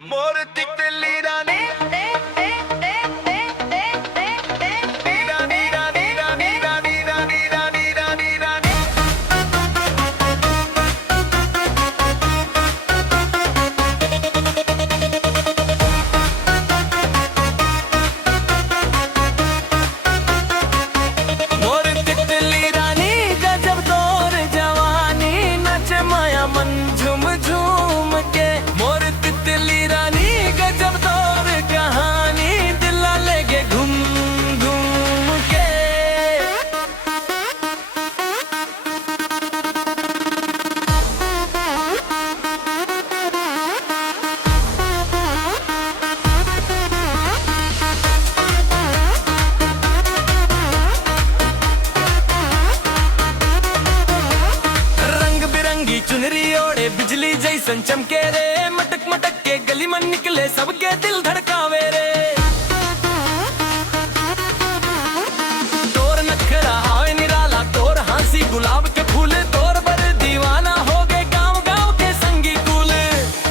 मोर तितली रानी मन झूम झूम के मोर तितली रानी गजब दौर कहानी दिला लेगे घूम घूम के। रंग बिरंगी चुनरी ओढ़े बिजली जैसन चमके रे, मटक मटक के गली मन निकले सबके दिल धड़कावे रे। तोर नखरा आवे निराला, तोर हंसी गुलाब के फूल, तोर बर दीवाना हो गए गाँव गाँव के संगी कुल।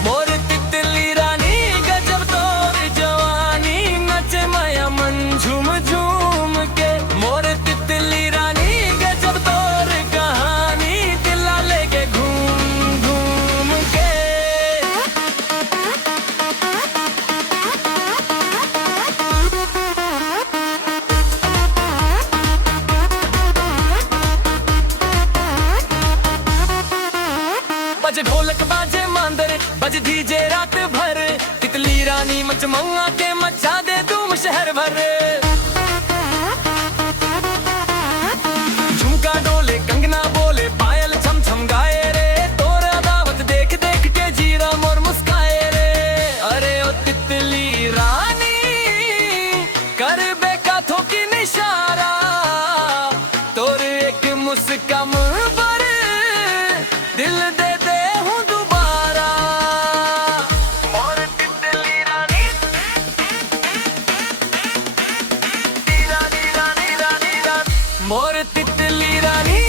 मोर तितली रानी गजब तोर जवानी नचे माया मन झूम झूम के। मोर तितली रानी गजब तोर कहानी दिला लेके घूम घूम के। बजे ढोलक बाजे मांदर बज डीजे रात भर, तितली रानी मच मंगा के मचा दे धूम शहर भर। झुमका डोले कंगना बोले पायल छम छम गाए रे, तोरा दावत देख देख के जीरा मोर मुस्काए रे। अरे ओ तितली रानी कर बेका थोकी निशारा, तोर एक मुस्कान पर दिल दे दे हूँ दोबारा। मोर तितली रानी मोर तितली रानी